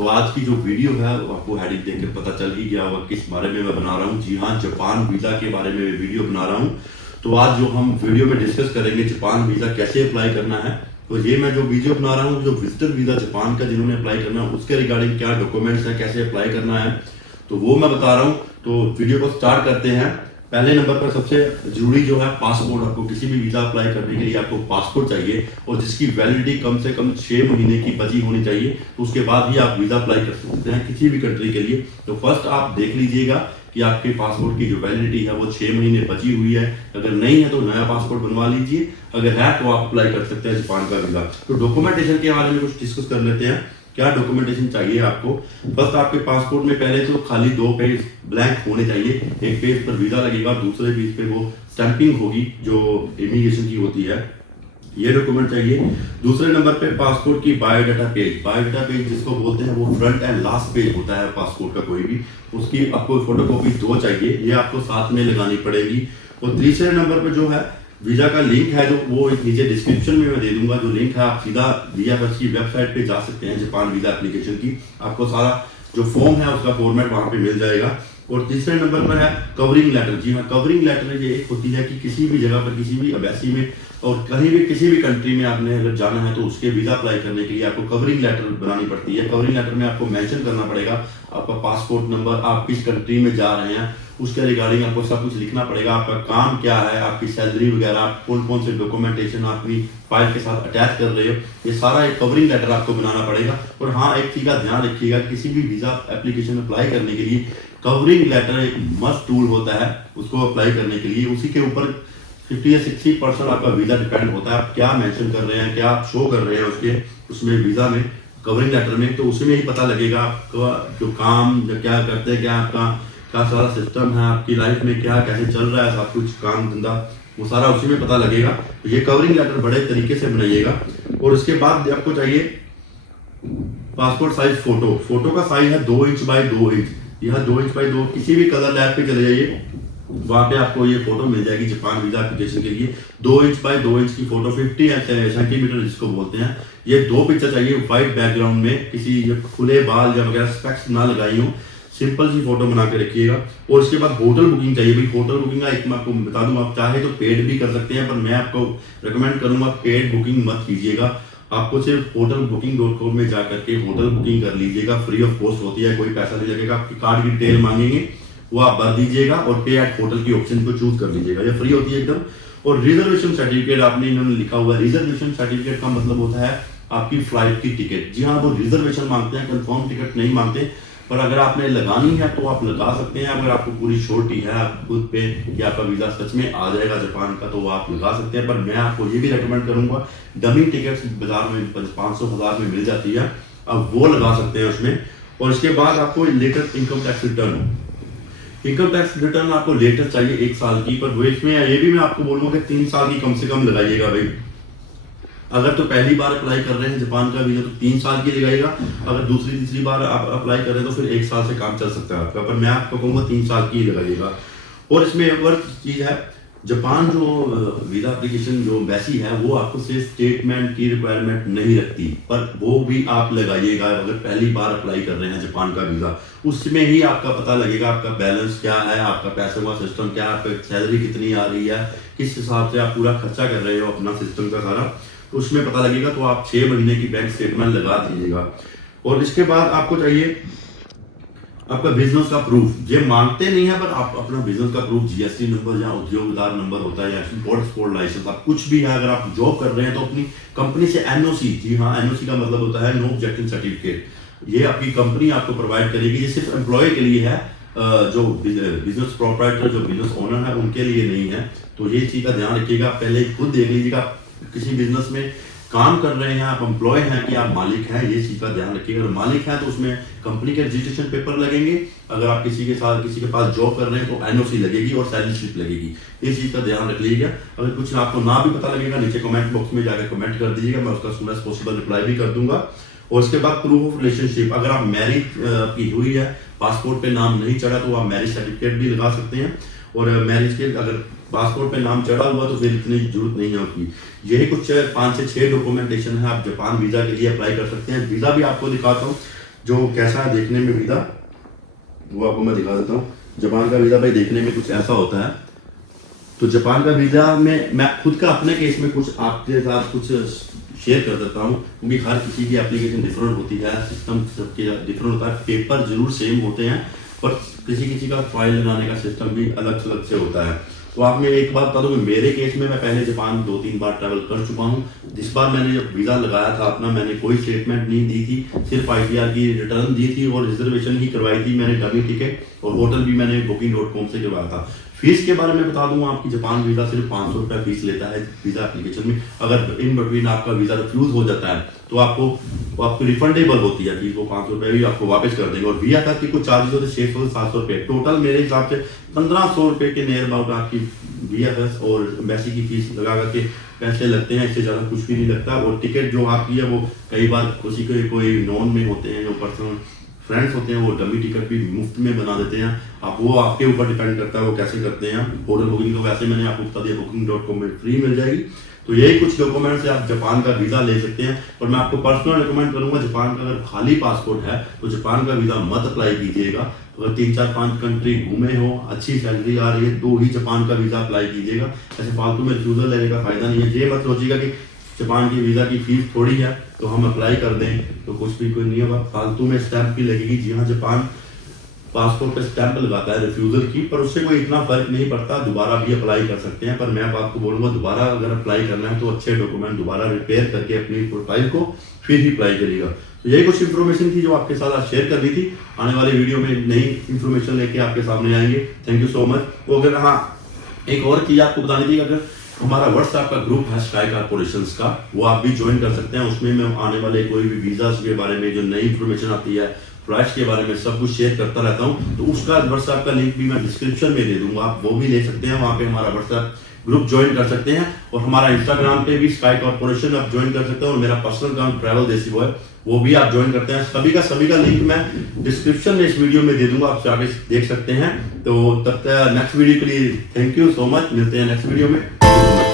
तो आज की जो वीडियो है वो आपको हेडिंग देख कर पता चल ही गया होगा किस बारे में मैं बना रहा हूँ। जी हाँ, जापान वीज़ा के बारे में वीडियो बना रहा हूँ। तो आज जो हम वीडियो में डिस्कस करेंगे जापान वीज़ा कैसे अप्लाई करना है। तो ये मैं जो वीडियो बना रहा हूँ, जो विजिटर वीज़ा जापान का जिन्होंने अप्लाई करना है उसके रिगार्डिंग क्या डॉक्यूमेंट्स है, कैसे अप्लाई करना है, तो वो मैं बता रहा हूँ। तो वीडियो को स्टार्ट करते हैं। पहले नंबर पर सबसे जरूरी जो है पासपोर्ट। आपको किसी भी वीज़ा अप्लाई करने के लिए आपको पासपोर्ट चाहिए और जिसकी वैलिडिटी कम से कम 6 महीने की बची होनी चाहिए। तो उसके बाद ही आप वीज़ा अप्लाई कर सकते हैं किसी भी कंट्री के लिए। तो फर्स्ट आप देख लीजिएगा कि आपके पासपोर्ट की जो वैलिडिटी है वो 6 महीने बची हुई है। अगर नहीं है तो नया पासपोर्ट बनवा लीजिए, अगर है तो आप अप्लाई कर सकते हैं जापान का वीज़ा। तो डॉक्यूमेंटेशन के बारे में कुछ डिस्कस कर लेते हैं। क्या डॉक्यूमेंटेशन चाहिए आपको। फर्स्ट आपके पासपोर्ट में पहले तो खाली 2 पेज ब्लैंक होने चाहिए। एक पेज पर वीज़ा लगेगा, दूसरे पेज पे वो स्टैंपिंग होगी जो इमिग्रेशन की होती है, ये डॉक्यूमेंट चाहिए। दूसरे नंबर पे पासपोर्ट की बायोडाटा पेज। बायोडाटा पेज जिसको बोलते हैं वो फ्रंट एंड लास्ट पेज होता है पासपोर्ट का कोई भी, उसकी आपको फोटोकॉपी 2 चाहिए, ये आपको साथ में लगानी पड़ेगी। और तीसरे नंबर पे जो है वीज़ा का लिंक है, जो वो नीचे डिस्क्रिप्शन में मैं दे दूंगा। जो लिंक है आप सीधा VFS की वेबसाइट पे जा सकते हैं, जापान वीज़ा एप्लीकेशन की। आपको सारा जो फॉर्म है उसका फॉर्मेट वहाँ पे मिल जाएगा। और तीसरे नंबर पर है कवरिंग लेटर। जी हाँ, कवरिंग लेटर ये एक होती है कि किसी भी जगह पर, किसी भी एम्बेसी में और कहीं भी किसी भी कंट्री में आपने अगर जाना है तो उसके वीज़ा अप्लाई करने के लिए आपको कवरिंग लेटर बनानी पड़ती है। कवरिंग लेटर में आपको मेंशन करना पड़ेगा आपका पासपोर्ट नंबर, आप किस कंट्री में जा रहे हैं उसके रिगार्डिंग आपको सब कुछ लिखना पड़ेगा। आपका काम क्या है, आपकी सैलरी वगैरह, कौन कौन से डॉक्यूमेंटेशन अपनी फाइल के साथ अटैच कर रहे हो, ये सारा एक कवरिंग लेटर आपको बनाना पड़ेगा। और हाँ, एक चीज़ का ध्यान रखिएगा, किसी भी वीज़ा एप्लीकेशन अप्लाई करने के लिए कवरिंग लेटर एक मस्ट टूल होता है उसको अप्लाई करने के लिए। उसी के ऊपर 50 या 60% आपका वीज़ा डिपेंड होता है। आप क्या मेंशन कर रहे हैं, क्या आप शो कर रहे हैं उसमें वीज़ा में, कवरिंग लेटर में। तो उसी में ही पता लगेगा आपका जो काम जो क्या करते हैं, क्या आपका क्या सारा सिस्टम है, आपकी लाइफ में क्या कैसे चल रहा है, सब कुछ काम धंधा वो सारा उसी में पता लगेगा। तो ये कवरिंग लेटर बड़े तरीके से बनाइएगा। और उसके बाद आपको चाहिए पासपोर्ट साइज फोटो। फोटो का साइज है 2 इंच बाय 2 इंच। यहाँ 2 इंच बाय 2 किसी भी कलर लैब पे चले जाइए, वहाँ पे आपको ये फोटो मिल जाएगी जापान वीज़ा एप्लीकेशन के लिए। 2 इंच बाय 2 इंच की फोटो, 50 सेंटीमीटर जिसको बोलते हैं। ये 2 पिक्चर चाहिए व्हाइट बैकग्राउंड में, किसी खुले बाल या वगैरह स्पेक्स ना लगाई हो, सिंपल सी फोटो बना के रखिएगा। और उसके बाद होटल बुकिंग चाहिए भाई। होटल बुकिंग का एक मैं आपको बता दूं, आप चाहे तो पेड भी कर सकते हैं, पर मैं आपको रिकमेंड करूंगा पेड बुकिंग मत कीजिएगा। आपको सिर्फ hotelbooking.com में जा करके होटल बुकिंग कर लीजिएगा, फ्री ऑफ कॉस्ट होती है, कोई पैसा नहीं लगेगा। आपकी कार्ड की डिटेल मांगेंगे, वो आप भर दीजिएगा और पे एट होटल की ऑप्शन को चूज कर लीजिएगा, ये फ्री होती है एकदम। और रिजर्वेशन सर्टिफिकेट आपने इन्होंने लिखा हुआ है। रिजर्वेशन सर्टिफिकेट का मतलब होता है आपकी फ्लाइट की टिकट। जी हाँ, वो रिजर्वेशन मांगते हैं, कंफर्म टिकट नहीं मांगते। पर अगर आपने लगानी है तो आप लगा सकते हैं। अगर आपको पूरी श्योरिटी है आप खुद पे कि आपका वीज़ा सच में आ जाएगा जापान का, तो वो आप लगा सकते हैं। पर मैं आपको ये भी रेकमेंड करूंगा, डमी टिकट्स बाजार में 500-1000 में मिल जाती है, अब वो लगा सकते हैं उसमें। और इसके बाद आपको latest income tax return. Income tax return आपको लेटेस्ट चाहिए 1 साल की। पर वो इसमें ये भी मैं आपको बोलूँगा कि 3 साल की कम से कम लगाइएगा भाई। अगर तो पहली बार अप्लाई कर रहे हैं जापान का वीज़ा तो 3 साल की लगाइएगा। अगर दूसरी तीसरी बार आप अप्लाई कर रहे हैं तो फिर 1 साल से काम चल सकता है आपका। पर मैं आपको कहूँगा 3 साल की लगाइएगा। और इसमें एक और चीज़ है, जापान जो वीज़ा एप्लीकेशन जो वैसी है वो आपको सिर्फ स्टेटमेंट की रिक्वायरमेंट नहीं रखती, पर वो भी आप लगाइएगा। अगर पहली बार अप्लाई कर रहे हैं जापान का वीज़ा, उसमें ही आपका पता लगेगा आपका बैलेंस क्या है, आपका पैसों का सिस्टम क्या है, आपकी सैलरी कितनी आ रही है, किस हिसाब से आप पूरा खर्चा कर रहे हो अपना सिस्टम का सारा, तो उसमें पता लगेगा। तो आप 6 महीने की बैंक स्टेटमेंट लगा दीजिएगा। और इसके बाद आपको चाहिए आपका बिजनेस का प्रूफ। ये मांगते नहीं है, पर आप अपना बिजनेस का प्रूफ, GST नंबर या उद्योगदार नंबर होता है या इम्पोर्ट एक्सपोर्ट लाइसेंस, आप कुछ भी है। अगर आप जॉब कर रहे हैं तो अपनी कंपनी से NOC, जी हाँ, NOC का मतलब होता है नो ऑब्जेक्शन सर्टिफिकेट, ये आपकी कंपनी आपको प्रोवाइड करेगी। ये सिर्फ एम्प्लॉय के लिए है, जो बिजनेस प्रोप्राइटर, जो बिजनेस ओनर है उनके लिए नहीं है। तो ये चीज़ का ध्यान रखिएगा। पहले खुद देख लीजिएगा किसी बिजनेस में काम कर रहे हैं, आप एम्प्लॉय हैं कि आप मालिक हैं, ये चीज़ का ध्यान रखिएगा। अगर मालिक है तो उसमें कंपनी के रजिस्ट्रेशन पेपर लगेंगे। अगर आप किसी के पास जॉब कर रहे हैं तो NOC लगेगी और सैलरी स्लिप लगेगी। इस चीज़ का ध्यान रख लीजिएगा। अगर कुछ आपको ना भी पता लगेगा, नीचे कमेंट बॉक्स में जाकर कमेंट कर दीजिएगा, मैं उसका सून एज पॉसिबल रिप्लाई भी कर दूंगा। और उसके बाद प्रूफ ऑफ रिलेशनशिप, अगर आप मैरिज की हुई है, पासपोर्ट पे नाम नहीं चढ़ा तो आप मैरिज सर्टिफिकेट भी लगा सकते हैं। और मैरिज के अगर पासपोर्ट पे नाम चढ़ा हुआ तो फिर इतनी जरूरत नहीं है उसकी। यही कुछ 5 से 6 डॉक्यूमेंटेशन है, आप जापान वीज़ा के लिए अप्लाई कर सकते हैं। वीज़ा भी आपको दिखाता हूँ। जो कैसा है देखने में वीज़ा, वो आपको मैं दिखा देता हूँ। जापान का वीज़ा भाई देखने में कुछ ऐसा होता है। तो जापान का वीज़ा में मैं खुद का अपने केस में कुछ आपके साथ कुछ शेयर कर देता हूँ, क्योंकि हर किसी की एप्लीकेशन डिफरेंट होती है, सिस्टम सबके डिफरेंट होता है, पेपर जरूर सेम होते हैं पर किसी किसी का फाइल लगाने का सिस्टम भी अलग अलग से होता है। तो आप मैं एक बात बता दूँ, मेरे केस में मैं पहले जापान 2-3 बार ट्रैवल कर चुका हूँ। जिस बार मैंने जब वीज़ा लगाया था अपना, मैंने कोई स्टेटमेंट नहीं दी थी, सिर्फ ITR की रिटर्न दी थी और रिजर्वेशन ही करवाई थी मैंने, डमी टिकट, और होटल भी मैंने booking.com से करवाया था। फीस के बारे में बता दूं, आपकी जापान वीज़ा सिर्फ 500 रुपये फीस लेता है वीज़ा एप्लीकेशन में। अगर इन बिटवीन आपका वीज़ा रिफ्यूज़ हो जाता है तो आपको रिफंडेबल होती है फीस, वो 500 रुपये भी आपको वापस कर देंगे। और वीज़ा का कुछ चार्जेस होते 600 से 700 रुपये, टोटल मेरे हिसाब से 1500 रुपये के नियर अबाउट आपकी VFS और एम्बेसी की फीस लगा करके पैसे लगते हैं, इससे ज़्यादा कुछ भी नहीं लगता। और टिकट जो आपकी है वो कई बार किसी के कोई नॉन में होते हैं, जो पर्सनल फ्रेंड्स होते हैं, वो डमी टिकट भी मुफ्त में बना देते हैं। आप वो आपके ऊपर डिपेंड करता है वो कैसे करते हैं। होटल बुकिंग तो वैसे मैंने आपको बता दिया, booking.com में फ्री मिल जाएगी। तो यही कुछ डॉक्यूमेंट से आप जापान का वीज़ा ले सकते हैं। और मैं आपको पर्सनल रिकमेंड करूंगा, जापान का अगर खाली पासपोर्ट है तो जापान का वीज़ा मत अप्लाई कीजिएगा। अगर 3-4-5 कंट्री घूमे हो, अच्छी सैलरी आ रही है, तो ही जापान का वीज़ा अप्लाई कीजिएगा। ऐसे फालतू में रिफ्यूज़ल लेने का फायदा नहीं है। ये मत सोचिएगा कि जापान की वीज़ा की फीस थोड़ी है तो हम अप्लाई कर दें तो कुछ भी कोई नहीं होगा, फालतू में स्टैंप भी लगेगी। जी हाँ, जापान पासपोर्ट पे स्टैंप लगाता है रिफ्यूज़ल की, पर उससे कोई इतना फर्क नहीं पड़ता, दोबारा भी अप्लाई कर सकते हैं। पर मैं अब आपको बोलूँगा, दोबारा अगर अप्लाई करना है तो अच्छे डॉक्यूमेंट दोबारा रिपेयर करके अपनी प्रोफाइल को फिर ही अप्लाई करिएगा। तो यही कुछ इन्फॉर्मेशन थी जो आपके साथ आज शेयर करनी थी। आने वाली वीडियो में नई इन्फॉर्मेशन लेके आपके सामने आएंगे। Thank you so much. तो अगर हाँ, एक और चीज़ आपको बतानी थी, अगर हमारा व्हाट्सएप का ग्रुप है स्काई कॉर्पोरेशंस का, वो आप भी ज्वाइन कर सकते हैं। उसमें मैं आने वाले कोई भी वीज़ा के बारे में जो नई इन्फॉर्मेशन आती है, फ्लाइट्स के बारे में सब कुछ शेयर करता रहता हूँ। तो उसका व्हाट्सएप का लिंक भी मैं डिस्क्रिप्शन में दे दूंगा, आप वो भी ले सकते हैं। वहाँ पे हमारा व्हाट्सएप ग्रुप ज्वाइन कर सकते हैं। और हमारा इंस्टाग्राम पे भी स्काई कॉर्पोरेशन आप ज्वाइन कर सकते हैं। और मेरा पर्सनल अकाउंट ट्रैवल देसी बॉय, वो भी आप ज्वाइन करते हैं। सभी का लिंक मैं डिस्क्रिप्शन में इस वीडियो में दे दूंगा, आप जाके देख सकते हैं। तो तब तक नेक्स्ट वीडियो के लिए थैंक यू सो मच। मिलते हैं नेक्स्ट वीडियो में।